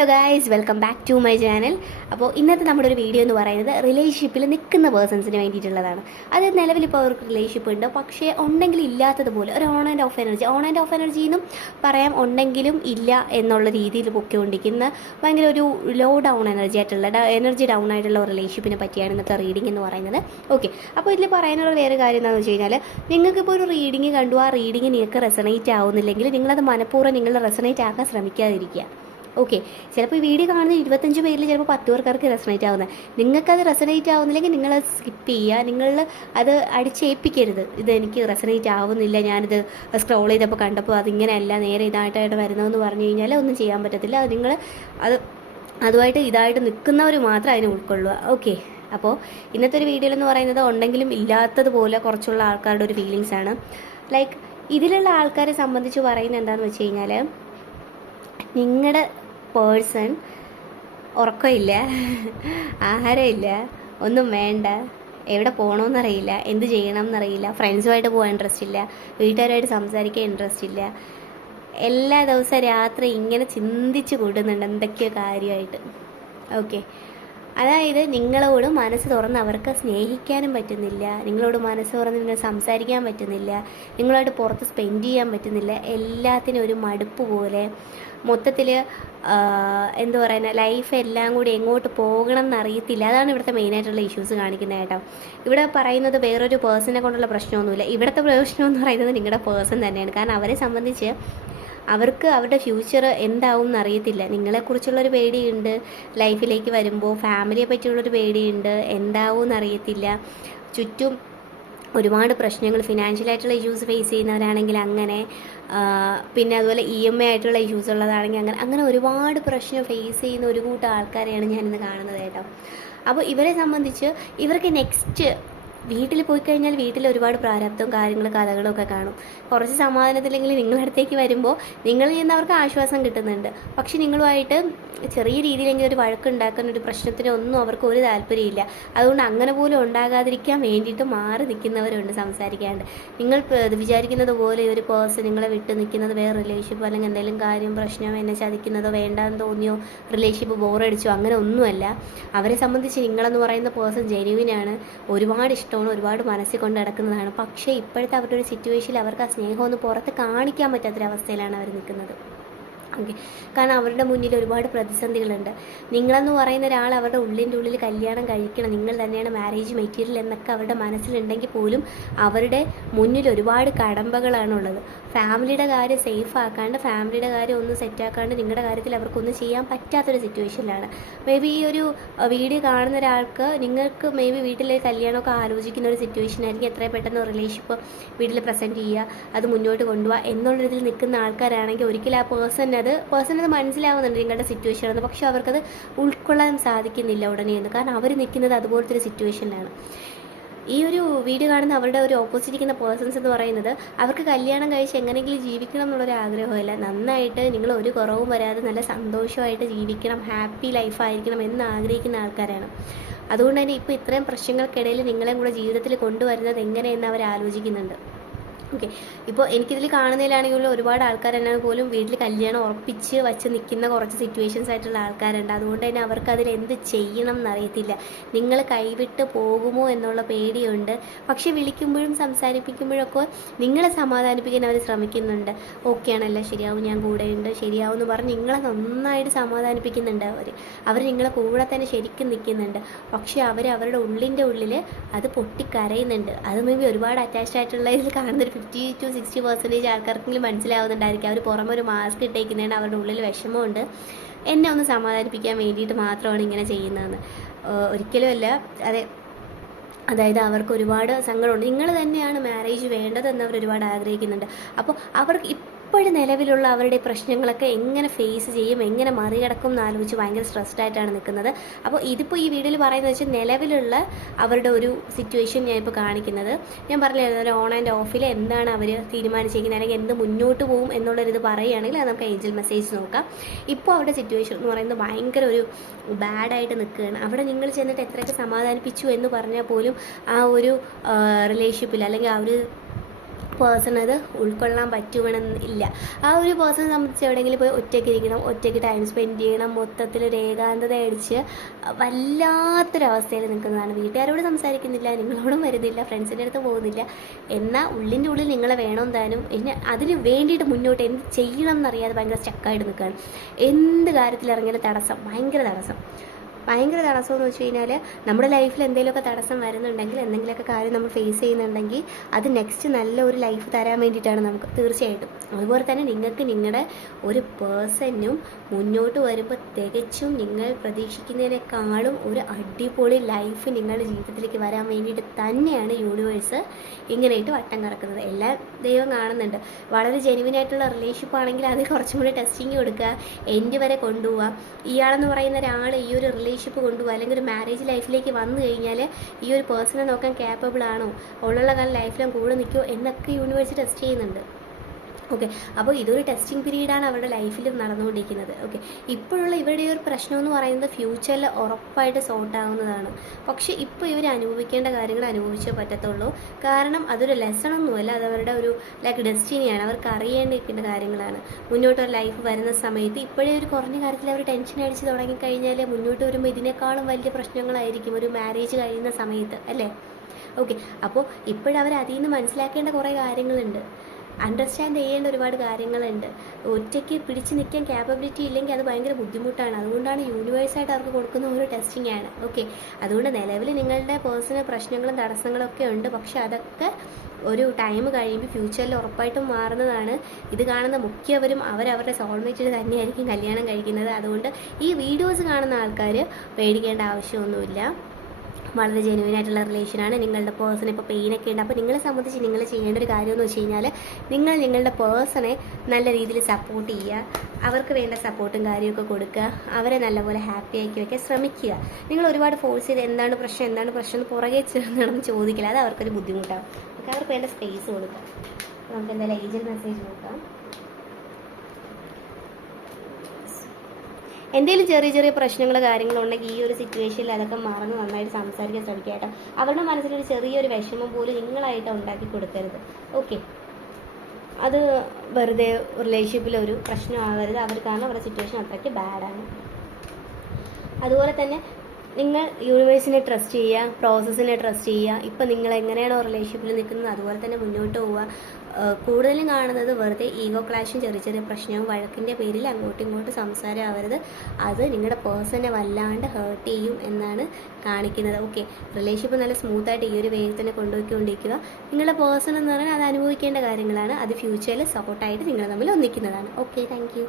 Hello guys, welcome back to my channel. അപ്പോൾ ഇന്നത്തെ നമ്മുടെ ഒരു വീഡിയോ എന്ന് പറയുന്നത് റിലേഷൻഷിപ്പിൽ നിൽക്കുന്ന പേഴ്സൺസിന് വേണ്ടിയിട്ടുള്ളതാണ്. അത് നിലവിലിപ്പോൾ അവർക്ക് റിലേഷൻഷിപ്പ് ഉണ്ട്, പക്ഷേ ഉണ്ടെങ്കിൽ ഇല്ലാത്തതുപോലെ ഒരു ഓൺ ആൻഡ് ഓഫ് എനർജി എന്നും പറയാം. ഉണ്ടെങ്കിലും ഇല്ല എന്നുള്ള രീതിയിൽ പൊക്കിക്കൊണ്ടിരിക്കുന്ന ഭയങ്കര ഒരു ലോ ഡൗൺ എനർജി ഡൗൺ ആയിട്ടുള്ള ഒരു റിലേഷൻഷിപ്പിനെ പറ്റിയാണ് ഇന്നത്തെ റീഡിംഗ് എന്ന് പറയുന്നത്. ഓക്കെ, അപ്പോൾ ഇതിൽ പറയാനുള്ള വേറെ കാര്യം എന്താണെന്ന് വെച്ച് കഴിഞ്ഞാൽ, നിങ്ങൾക്കിപ്പോൾ ഒരു റീഡിംഗ് കണ്ടു, ആ റീഡിംഗ് നിങ്ങൾക്ക് റെസണേറ്റ് ആവുന്നില്ലെങ്കിൽ നിങ്ങളത് മനഃപൂർവ്വം നിങ്ങൾ റെസണേറ്റ് ആക്കാൻ ശ്രമിക്കാതിരിക്കുക. ഓക്കെ, ചിലപ്പോൾ ഈ വീഡിയോ കാണുന്ന 25 പേരിൽ ചിലപ്പോൾ 10 പേർക്ക് റെസണേറ്റ് ആവുന്നത്. നിങ്ങൾക്കത് റെസണേറ്റ് ആവുന്നില്ലെങ്കിൽ നിങ്ങളത് സ്കിപ്പ് ചെയ്യുക. നിങ്ങൾ അത് അടിച്ചേൽപ്പിക്കരുത്, ഇത് എനിക്ക് റെസണേറ്റ് ആവുന്നില്ല, ഞാനിത് സ്ക്രോൾ ചെയ്തപ്പോൾ കണ്ടപ്പോൾ അതിങ്ങനെയല്ല നേരെ ഇതായിട്ടായിട്ട് വരുന്നതെന്ന് പറഞ്ഞു കഴിഞ്ഞാൽ ഒന്നും ചെയ്യാൻ പറ്റത്തില്ല. അത് നിങ്ങൾ അതുമായിട്ട് ഇതായിട്ട് നിൽക്കുന്നവർ മാത്രം അതിനെ ഉൾക്കൊള്ളുക. ഓക്കെ, അപ്പോൾ ഇന്നത്തെ ഒരു വീഡിയോയിൽ എന്ന് പറയുന്നത് ഉണ്ടെങ്കിലും ഇല്ലാത്തതുപോലെ കുറച്ചുള്ള ആൾക്കാരുടെ ഒരു ഫീലിങ്സ് ആണ്. ലൈക്ക് ഇതിലുള്ള ആൾക്കാരെ സംബന്ധിച്ച് പറയുന്നത് എന്താണെന്ന് വെച്ച് കഴിഞ്ഞാൽ, നിങ്ങളുടെ പേഴ്സൺ ഉറക്കമില്ല, ആഹാരമില്ല, ഒന്നും വേണ്ട, എവിടെ പോകണമെന്നറിയില്ല, എന്ത് ചെയ്യണം എന്നറിയില്ല, ഫ്രണ്ട്സുമായിട്ട് പോകാൻ ഇൻട്രസ്റ്റ് ഇല്ല, വീട്ടുകാരുമായിട്ട് സംസാരിക്കാൻ ഇൻട്രസ്റ്റ് ഇല്ല, എല്ലാ ദിവസവും രാത്രി ഇങ്ങനെ ചിന്തിച്ച് കൂട്ടുന്നുണ്ട് എന്തൊക്കെയോ കാര്യമായിട്ട്. ഓക്കെ, അതായത് നിങ്ങളോട് മനസ്സ് തുറന്ന് അവർക്ക് സ്നേഹിക്കാനും പറ്റുന്നില്ല, നിങ്ങളോട് മനസ്സ് തുറന്ന് നിങ്ങൾ സംസാരിക്കാൻ പറ്റുന്നില്ല, നിങ്ങളായിട്ട് പുറത്ത് സ്പെൻഡ് ചെയ്യാൻ പറ്റുന്നില്ല, എല്ലാത്തിനും ഒരു മടുപ്പ് പോലെ മൊത്തത്തിൽ എന്താ പറയുക, ലൈഫ് എല്ലാം കൂടി എങ്ങോട്ട് പോകണം എന്നറിയത്തില്ല. അതാണ് ഇവിടുത്തെ മെയിനായിട്ടുള്ള ഇഷ്യൂസ് കാണിക്കുന്നത് കേട്ടോ. ഇവിടെ പറയുന്നത് വേറൊരു പേഴ്സണെ കൊണ്ടുള്ള പ്രശ്നമൊന്നുമില്ല, ഇവിടുത്തെ പ്രശ്നം എന്ന് പറയുന്നത് നിങ്ങളുടെ പേഴ്സൺ തന്നെയാണ്. കാരണം അവരെ സംബന്ധിച്ച് അവർക്ക് അവരുടെ ഫ്യൂച്ചർ എന്താവും എന്നറിയത്തില്ല. നിങ്ങളെക്കുറിച്ചുള്ളൊരു പേടിയുണ്ട്, ലൈഫിലേക്ക് വരുമ്പോൾ ഫാമിലിയെ പറ്റിയുള്ളൊരു പേടിയുണ്ട്, എന്താവും എന്നറിയത്തില്ല. ചുറ്റും ഒരുപാട് പ്രശ്നങ്ങൾ, ഫിനാൻഷ്യലായിട്ടുള്ള ഇഷ്യൂസ് ഫേസ് ചെയ്യുന്നവരാണെങ്കിൽ അങ്ങനെ, പിന്നെ അതുപോലെ EMI ആയിട്ടുള്ള ഇഷ്യൂസ് ഉള്ളതാണെങ്കിൽ അങ്ങനെ ഒരുപാട് പ്രശ്നം ഫേസ് ചെയ്യുന്ന ഒരു കൂട്ടം ആൾക്കാരെയാണ് ഞാനിന്ന് കാണുന്നത് കേട്ടോ. അപ്പോൾ ഇവരെ സംബന്ധിച്ച് ഇവർക്ക് നെക്സ്റ്റ് വീട്ടിൽ പോയി കഴിഞ്ഞാൽ വീട്ടിൽ ഒരുപാട് പ്രാരാബ്ദവും കാര്യങ്ങളും കഥകളും ഒക്കെ കാണും. കുറച്ച് സമാധാനത്തിലെങ്കിൽ നിങ്ങളുടെ അടുത്തേക്ക് വരുമ്പോൾ നിങ്ങളിൽ നിന്ന് അവർക്ക് ആശ്വാസം കിട്ടുന്നുണ്ട്. പക്ഷെ നിങ്ങളുമായിട്ട് ചെറിയ രീതിയിലെങ്കിലും ഒരു വഴക്കുണ്ടാക്കുന്ന ഒരു പ്രശ്നത്തിനൊന്നും അവർക്ക് ഒരു താല്പര്യമില്ല. അതുകൊണ്ട് അങ്ങനെ പോലും ഉണ്ടാകാതിരിക്കാൻ വേണ്ടിയിട്ട് മാറി നിൽക്കുന്നവരുണ്ട് സംസാരിക്കാണ്ട്. നിങ്ങൾ വിചാരിക്കുന്നത് പോലെ ഒരു പേഴ്സൺ നിങ്ങളെ വിട്ട് നിൽക്കുന്നത് വേറെ റിലേഷൻഷിപ്പ് അല്ലെങ്കിൽ എന്തെങ്കിലും കാര്യം പ്രശ്നം എന്നെ ചതിക്കുന്നതോ വേണ്ടാന്ന് തോന്നിയോ റിലേഷൻഷിപ്പ് ബോറടിച്ചോ അങ്ങനെ ഒന്നുമല്ല. അവരെ സംബന്ധിച്ച് നിങ്ങളെന്ന് പറയുന്ന പേഴ്സൺ ജെന്യുവിനാണ്, ഒരുപാട് ഇഷ്ടമാണ്, ഒരുപാട് മനസ്സിൽ കൊണ്ട് നടക്കുന്നതാണ്. പക്ഷേ ഇപ്പോഴത്തെ അവരുടെ ഒരു സിറ്റുവേഷനിൽ അവർക്ക് ആ സ്നേഹമൊന്ന് പുറത്ത് കാണിക്കാൻ പറ്റാത്തൊരവസ്ഥയിലാണ് അവർ നിൽക്കുന്നത്. ഓക്കെ, കാരണം അവരുടെ മുന്നിൽ ഒരുപാട് പ്രതിസന്ധികളുണ്ട്. നിങ്ങളെന്ന് പറയുന്ന ഒരാൾ അവരുടെ ഉള്ളിൻ്റെ ഉള്ളിൽ കല്യാണം കഴിക്കണം, നിങ്ങൾ തന്നെയാണ് മാരേജ് മെറ്റീരിയൽ എന്നൊക്കെ അവരുടെ മനസ്സിലുണ്ടെങ്കിൽ പോലും അവരുടെ മുന്നിൽ ഒരുപാട് കടമ്പകളാണുള്ളത്. ഫാമിലിയുടെ കാര്യം സേഫ് ആക്കാണ്ട്, ഫാമിലിയുടെ കാര്യം ഒന്നും സെറ്റാക്കാണ്ട് നിങ്ങളുടെ കാര്യത്തിൽ അവർക്കൊന്നും ചെയ്യാൻ പറ്റാത്തൊരു സിറ്റുവേഷനിലാണ്. മേ ബി ഈ ഒരു വീഡിയോ കാണുന്ന ഒരാൾക്ക് നിങ്ങൾക്ക് മേ ബി വീട്ടിലെ കല്യാണമൊക്കെ ആലോചിക്കുന്ന ഒരു സിറ്റുവേഷൻ ആയിരിക്കും. എത്രയും പെട്ടെന്ന് റിലേഷൻഷിപ്പ് വീട്ടിൽ പ്രസൻറ്റ് ചെയ്യുക, അത് മുന്നോട്ട് കൊണ്ടുപോകുക എന്നുള്ളൊരിതിൽ നിൽക്കുന്ന ആൾക്കാരാണെങ്കിൽ ഒരിക്കലും ആ പേഴ്സൺ അത് മനസ്സിലാവുന്നുണ്ട് നിങ്ങളുടെ സിറ്റുവേഷനാണ്. പക്ഷെ അവർക്കത് ഉൾക്കൊള്ളാൻ സാധിക്കുന്നില്ല ഉടനെയൊന്നും. കാരണം അവർ നിൽക്കുന്നത് അതുപോലത്തെ ഒരു സിറ്റുവേഷനിലാണ്. ഈ ഒരു വീഡിയോ കാണുന്ന അവരുടെ ഒരു ഓപ്പോസിറ്റ് ഇരിക്കുന്ന പേഴ്സൺസ് എന്ന് പറയുന്നത് അവർക്ക് കല്യാണം കഴിച്ച് എങ്ങനെയെങ്കിലും ജീവിക്കണം എന്നുള്ളൊരു ആഗ്രഹമില്ല. നന്നായിട്ട് നിങ്ങൾ ഒരു കുറവും വരാതെ നല്ല സന്തോഷമായിട്ട് ജീവിക്കണം, ഹാപ്പി ലൈഫായിരിക്കണം എന്ന് ആഗ്രഹിക്കുന്ന ആൾക്കാരാണ്. അതുകൊണ്ട് തന്നെ ഇപ്പോൾ ഇത്രയും പ്രശ്നങ്ങൾക്കിടയിൽ നിങ്ങളെ കൂടെ ജീവിതത്തിൽ കൊണ്ടുവരുന്നത് എങ്ങനെയെന്ന് അവർ ആലോചിക്കുന്നുണ്ട്. ഓക്കെ, ഇപ്പോൾ എനിക്കിതിൽ കാണുന്നതിലാണെങ്കിലും ഒരുപാട് ആൾക്കാർ തന്നെ പോലും വീട്ടിൽ കല്യാണം ഉറപ്പിച്ച് വച്ച് നിൽക്കുന്ന കുറച്ച് സിറ്റുവേഷൻസ് ആയിട്ടുള്ള ആൾക്കാരുണ്ട്. അതുകൊണ്ട് തന്നെ അവർക്ക് അതിൽ എന്ത് ചെയ്യണം എന്നറിയത്തില്ല. നിങ്ങൾ കൈവിട്ട് പോകുമോ എന്നുള്ള പേടിയുണ്ട്. പക്ഷെ വിളിക്കുമ്പോഴും സംസാരിപ്പിക്കുമ്പോഴൊക്കെ നിങ്ങളെ സമാധാനിപ്പിക്കാൻ അവർ ശ്രമിക്കുന്നുണ്ട്. ഓക്കെ ആണല്ലോ, ശരിയാവും, ഞാൻ കൂടെയുണ്ട്, ശരിയാവും എന്ന് പറഞ്ഞ് നിങ്ങളെ നന്നായിട്ട് സമാധാനിപ്പിക്കുന്നുണ്ട്. അവർ നിങ്ങളെ കൂടെ തന്നെ ശരിക്കും നിൽക്കുന്നുണ്ട്. പക്ഷെ അവരുടെ ഉള്ളിൻ്റെ ഉള്ളിൽ അത് പൊട്ടിക്കരയുന്നുണ്ട്. അത് മേ ബി ഒരുപാട് അറ്റാച്ച്ഡ് ആയിട്ടുള്ള ഇതിൽ കാണുന്നൊരു 50 to 60% ആൾക്കാർക്കെങ്കിലും മനസ്സിലാവുന്നുണ്ടായിരിക്കും. അവർ പുറമെ ഒരു മാസ്ക് ഇട്ടേക്കുന്നതാണ്, അവരുടെ ഉള്ളിൽ വിഷമമുണ്ട്, എന്നെ ഒന്ന് സമാധാനിപ്പിക്കാൻ വേണ്ടിയിട്ട് മാത്രമാണ് ഇങ്ങനെ ചെയ്യുന്നതെന്ന്. ഒരിക്കലുമല്ല. അതായത് അവർക്ക് ഒരുപാട് സങ്കടമുണ്ട്. നിങ്ങൾ തന്നെയാണ് മാരേജ് വേണ്ടതെന്ന് അവർ ഒരുപാട് ആഗ്രഹിക്കുന്നുണ്ട്. അപ്പോൾ അവർക്ക് ഇപ്പോഴും നിലവിലുള്ള അവരുടെ പ്രശ്നങ്ങളൊക്കെ എങ്ങനെ ഫേസ് ചെയ്യും, എങ്ങനെ മറികടക്കും എന്നാലോചിച്ച് ഭയങ്കര സ്ട്രെസ്ഡ് ആയിട്ടാണ് നിൽക്കുന്നത്. അപ്പോൾ ഇതിപ്പോൾ ഈ വീഡിയോയിൽ പറയുന്നത് വെച്ചാൽ നിലവിലുള്ള അവരുടെ ഒരു സിറ്റുവേഷൻ ഞാനിപ്പോൾ കാണിക്കുന്നത്. ഞാൻ പറഞ്ഞില്ല ഓൺ ആൻഡ് ഓഫിൽ എന്താണ് അവർ തീരുമാനിച്ചിരിക്കുന്നത് അല്ലെങ്കിൽ എന്ത് മുന്നോട്ട് പോകും എന്നുള്ളൊരിത് പറയുകയാണെങ്കിൽ അത് നമുക്ക് ഏഞ്ചൽ മെസ്സേജ് നോക്കാം. ഇപ്പോൾ അവരുടെ സിറ്റുവേഷൻ എന്ന് പറയുന്നത് ഭയങ്കര ഒരു ബാഡായിട്ട് നിൽക്കുകയാണ്. അവിടെ നിങ്ങൾ ചെന്നിട്ട് എത്രയൊക്കെ സമാധാനിപ്പിച്ചു എന്ന് പറഞ്ഞാൽ പോലും ആ ഒരു റിലേഷൻഷിപ്പിൽ അല്ലെങ്കിൽ ആ ഒരു പേഴ്സൺ അത് ഉൾക്കൊള്ളാൻ പറ്റുമെന്നില്ല. ആ ഒരു പേഴ്സണെ സംബന്ധിച്ച് എവിടെയെങ്കിലും പോയി ഒറ്റയ്ക്ക് ഇരിക്കണം, ഒറ്റയ്ക്ക് ടൈം സ്പെൻഡ് ചെയ്യണം, മൊത്തത്തിലൊരു ഏകാന്തത അടിച്ച് വല്ലാത്തൊരവസ്ഥയിൽ നിൽക്കുന്നതാണ്. വീട്ടുകാരോട് സംസാരിക്കുന്നില്ല, നിങ്ങളോടും വരുന്നില്ല, ഫ്രണ്ട്സിൻ്റെ അടുത്ത് പോകുന്നില്ല, എന്നാൽ ഉള്ളിൻ്റെ ഉള്ളിൽ നിങ്ങളെ വേണം താനും. പിന്നെ അതിന് വേണ്ടിയിട്ട് മുന്നോട്ട് എന്ത് ചെയ്യണം എന്നറിയാതെ ഭയങ്കര സ്റ്റക്കായിട്ട് നിൽക്കുകയാണ്. എന്ത് കാര്യത്തിലിറങ്ങിയാലും തടസ്സം, ഭയങ്കര തടസ്സം എന്ന് വെച്ച് കഴിഞ്ഞാൽ നമ്മുടെ ലൈഫിൽ എന്തെങ്കിലുമൊക്കെ തടസ്സം വരുന്നുണ്ടെങ്കിൽ, എന്തെങ്കിലുമൊക്കെ കാര്യം നമ്മൾ ഫേസ് ചെയ്യുന്നുണ്ടെങ്കിൽ അത് നെക്സ്റ്റ് നല്ല ഒരു ലൈഫ് തരാൻ വേണ്ടിയിട്ടാണ് നമുക്ക് തീർച്ചയായിട്ടും. അതുപോലെ തന്നെ നിങ്ങൾക്ക് നിങ്ങളുടെ ഒരു പേഴ്സണും മുന്നോട്ട് വരുമ്പോൾ തികച്ചും നിങ്ങൾ പ്രതീക്ഷിക്കുന്നതിനേക്കാളും ഒരു അടിപൊളി ലൈഫ് നിങ്ങളുടെ ജീവിതത്തിലേക്ക് വരാൻ വേണ്ടിയിട്ട് തന്നെയാണ് യൂണിവേഴ്സ് ഇങ്ങനെയിട്ട് വട്ടം കറക്കുന്നത്. എല്ലാ ദൈവം കാണുന്നുണ്ട്. വളരെ ജെനുവിനായിട്ടുള്ള റിലേഷൻഷിപ്പ് ആണെങ്കിൽ അത് കുറച്ചും കൂടി ടെസ്റ്റിങ് കൊടുക്കുക, എൻഡ് വരെ കൊണ്ടുപോവുക. ഇയാളെന്ന് പറയുന്ന ഒരാൾ ഈ ഒരു റിലേഷൻഷിപ്പ് കൊണ്ടുപോകുക, അല്ലെങ്കിൽ ഒരു മാരേജ് ലൈഫിലേക്ക് വന്നു കഴിഞ്ഞാൽ ഈ ഒരു പേഴ്സണെ നോക്കാൻ ക്യാപ്പബിൾ ആണോ, ഉള്ള കാലം ലൈഫിലും കൂടെ നിൽക്കുമോ എന്നൊക്കെ യൂണിവേഴ്സ് ടെസ്റ്റ് ചെയ്യുന്നുണ്ട്. ഓക്കെ, അപ്പോൾ ഇതൊരു ടെസ്റ്റിംഗ് പീരീഡാണ് അവരുടെ ലൈഫിൽ നടന്നുകൊണ്ടിരിക്കുന്നത്. ഓക്കെ, ഇപ്പോഴുള്ള ഇവരുടെ ഒരു പ്രശ്നം എന്ന് പറയുന്നത് ഫ്യൂച്ചറിൽ ഉറപ്പായിട്ട് സോർട്ട് ആവുന്നതാണ്. പക്ഷേ ഇപ്പോൾ ഇവർ അനുഭവിക്കേണ്ട കാര്യങ്ങൾ അനുഭവിച്ചേ പറ്റത്തുള്ളൂ. കാരണം അതൊരു ലെസണൊന്നുമല്ല, അത് അവരുടെ ഒരു ലൈക്ക് ഡെസ്റ്റിനിയാണ്. അവർക്ക് അറിയേണ്ടിയിരിക്കേണ്ട കാര്യങ്ങളാണ്. മുന്നോട്ടൊരു ലൈഫ് വരുന്ന സമയത്ത് ഇപ്പോഴേ ഒരു കുറഞ്ഞ കാര്യത്തിൽ അവർ ടെൻഷൻ അടിച്ച് തുടങ്ങിക്കഴിഞ്ഞാൽ മുന്നോട്ട് വരുമ്പോൾ ഇതിനേക്കാളും വലിയ പ്രശ്നങ്ങളായിരിക്കും ഒരു മാരേജ് കഴിയുന്ന സമയത്ത്, അല്ലേ? ഓക്കെ, അപ്പോൾ ഇപ്പോഴവർ അതിൽ നിന്ന് മനസ്സിലാക്കേണ്ട കുറേ കാര്യങ്ങളുണ്ട്, അണ്ടർസ്റ്റാൻഡ് ചെയ്യേണ്ട ഒരുപാട് കാര്യങ്ങളുണ്ട്. ഒറ്റയ്ക്ക് പിടിച്ച് നിൽക്കാൻ ക്യാപ്പബിലിറ്റി ഇല്ലെങ്കിൽ അത് ഭയങ്കര ബുദ്ധിമുട്ടാണ്. അതുകൊണ്ടാണ് യൂണിവേഴ്സായിട്ട് അവർക്ക് കൊടുക്കുന്ന ഒരു ടെസ്റ്റിംഗ് ആണ്. ഓക്കെ, അതുകൊണ്ട് നിലവിൽ നിങ്ങളുടെ പേഴ്സണൽ പ്രശ്നങ്ങളും തടസ്സങ്ങളും ഒക്കെ ഉണ്ട്. പക്ഷെ അതൊക്കെ ഒരു ടൈം കഴിയുമ്പോൾ ഫ്യൂച്ചറിൽ ഉറപ്പായിട്ടും മാറുന്നതാണ്. ഇത് കാണുന്ന മുഖ്യവരും അവരവരുടെ സോൾമേറ്റിൽ തന്നെയായിരിക്കും കല്യാണം കഴിക്കുന്നത്. അതുകൊണ്ട് ഈ വീഡിയോസ് കാണുന്ന ആൾക്കാർ പേടിക്കേണ്ട ആവശ്യമൊന്നുമില്ല. വളരെ ജെനുവിനായിട്ടുള്ള റിലേഷനാണ്. നിങ്ങളുടെ പേഴ്സൺ ഇപ്പോൾ പെയിനൊക്കെ ഉണ്ട്. അപ്പോൾ നിങ്ങളെ സംബന്ധിച്ച് നിങ്ങൾ ചെയ്യേണ്ട ഒരു കാര്യമെന്ന് വെച്ച് കഴിഞ്ഞാൽ നിങ്ങൾ നിങ്ങളുടെ പേഴ്സണെ നല്ല രീതിയിൽ സപ്പോർട്ട് ചെയ്യുക, അവർക്ക് വേണ്ട സപ്പോർട്ടും കാര്യമൊക്കെ കൊടുക്കുക, അവരെ നല്ലപോലെ ഹാപ്പി ആക്കി വയ്ക്കാൻ ശ്രമിക്കുക. നിങ്ങൾ ഒരുപാട് ഫോഴ്സ് ചെയ്ത് എന്താണ് പ്രശ്നം എന്ന് പുറകെ നടന്ന് ചോദിക്കില്ല, അത് അവർക്കൊരു ബുദ്ധിമുട്ടാണ്. അവർക്ക് വേണ്ട സ്പേസ് കൊടുക്കുക. നമുക്ക് എന്തായാലും ഏജൽ മെസ്സേജ് നോക്കാം. എന്തെങ്കിലും ചെറിയ ചെറിയ പ്രശ്നങ്ങൾ കാര്യങ്ങളുണ്ടെങ്കിൽ ഈ ഒരു സിറ്റുവേഷനിൽ അതൊക്കെ മറന്ന് നന്നായിട്ട് സംസാരിക്കാൻ ശ്രമിക്കുക കേട്ടോ. അവരുടെ മനസ്സിലൊരു ചെറിയൊരു വിഷമം പോലും നിങ്ങളായിട്ട് ഉണ്ടാക്കി കൊടുക്കരുത്. ഓക്കെ, അത് വെറുതെ റിലേഷൻഷിപ്പിലൊരു പ്രശ്നമാകരുത്. അവർ കാരണം അവരുടെ സിറ്റുവേഷൻ അത്രയ്ക്ക് ബാഡാണ്. അതുപോലെ തന്നെ നിങ്ങൾ യൂണിവേഴ്സിനെ ട്രസ്റ്റ് ചെയ്യുക, പ്രോസസ്സിനെ ട്രസ്റ്റ് ചെയ്യുക. ഇപ്പം നിങ്ങൾ എങ്ങനെയാണോ റിലേഷൻഷിപ്പിൽ നിൽക്കുന്നത് അതുപോലെ തന്നെ മുന്നോട്ട് പോവുക. കൂടുതലും കാണുന്നത് വെറുതെ ഈഗോ ക്ലാഷും ചെറിയ ചെറിയ പ്രശ്നവും വഴക്കിൻ്റെ പേരിൽ അങ്ങോട്ടും ഇങ്ങോട്ടും സംസാരം ആവരുത്. അത് നിങ്ങളുടെ പേഴ്സണെ വല്ലാണ്ട് ഹേർട്ട് ചെയ്യും എന്നാണ് കാണിക്കുന്നത്. ഓക്കെ, റിലേഷൻഷിപ്പ് നല്ല സ്മൂത്തായിട്ട് ഈ ഒരു വേഗത്തിൽ തന്നെ കൊണ്ടുപോയിക്കൊണ്ടിരിക്കുക. നിങ്ങളുടെ പേഴ്സൺ എന്ന് പറഞ്ഞാൽ അത് അനുഭവിക്കേണ്ട കാര്യങ്ങളാണ്. അത് ഫ്യൂച്ചറിൽ സപ്പോർട്ടായിട്ട് നിങ്ങൾ തമ്മിൽ ഒന്നിക്കുന്നതാണ്. Okay, thank you.